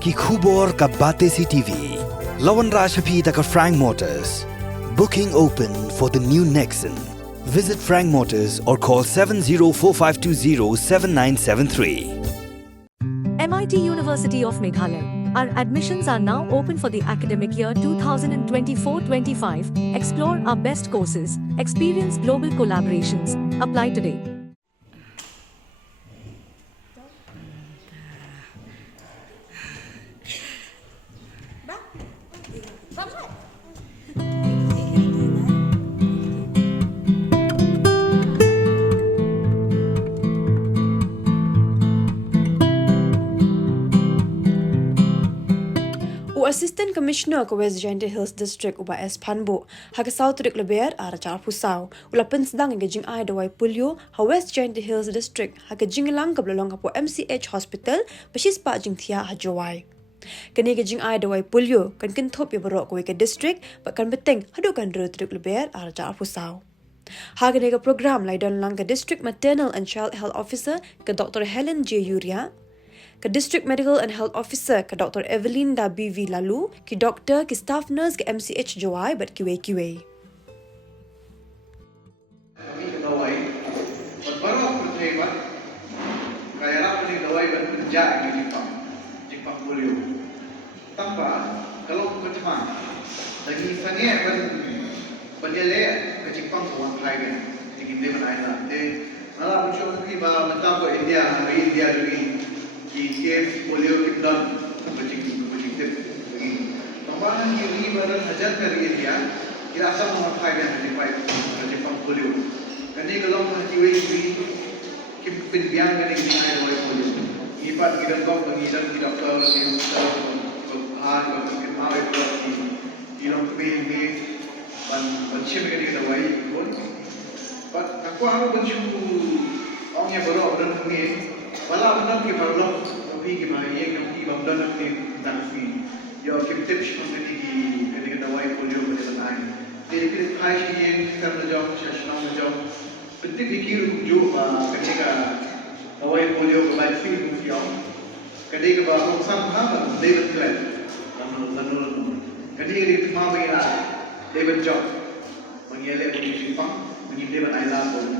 Ki khubor ka bate si TV. Lawan Rashapi taka Frank Motors. Booking open for the new Nexon. Visit Frank Motors or call 7045207973. MIT University of Meghalaya. Our admissions are now open for the academic year 2024-25. Explore our best courses, experience global collaborations. Apply today. Assistant Commissioner ke West Jaiñtia Hills District uba S Panbo hak South Rik Leber ara car pusau ulapen Sdang ke Jingai Dawai Polio ha West Jaiñtia Hills District hak Jingelang ke belong ke MCH Hospital besis pak Jaiñtia ha Dawai kini ke Jingai Dawai Polio kan kentop ya berok ke district bahkan beteng hadukan Rik Leber ara car pusau ha kini ke program laidan lang ke District Maternal and Child Health Officer ke Dr. Helen J. Yuria ke District Medical and Health Officer ke Dr. Evelyn B.V. Lalu, ke Doktor, ke Staff Nurse ke MCH Dawai buat QA. Kami ke Dawai, baru aku terlibat, kaya lah kami Dawai berpenjak di Jepang Polio. Tanpa, kalau ke Jepang, lagi sangnya berjelek ke Jepang kawan Thai kan, di Kindeman Island. Malah muncul lagi bahawa mentang ke India, hari India lagi. Kes polio kita bercik begini. Tambahan ini badan hajar dari India, kita asal memakai dan Jepang polio. Kerana kalau menjiwai ini, kita pinjam dengan ini ada polio. Ibat kita kau pengidap kita kalau kita berhar berkemar itu kita pilih macam ini kita baik pun. Aku harus berjumpa orang yang berok dan ini. Walau benar kita belum lebih gimana yang kami benar ni tanfi. Ya kita tips mengenai ketika Dawai Polio berjalan. Jadi kita hai yang kita menjawab, saya menjawab. Penting fikir juga ketika Dawai Polio berbaik film film. Ketika bahawa sama David Glenn, lalu ketika kita mahu mengira David Job, mengira di Jepang, mengira David Island.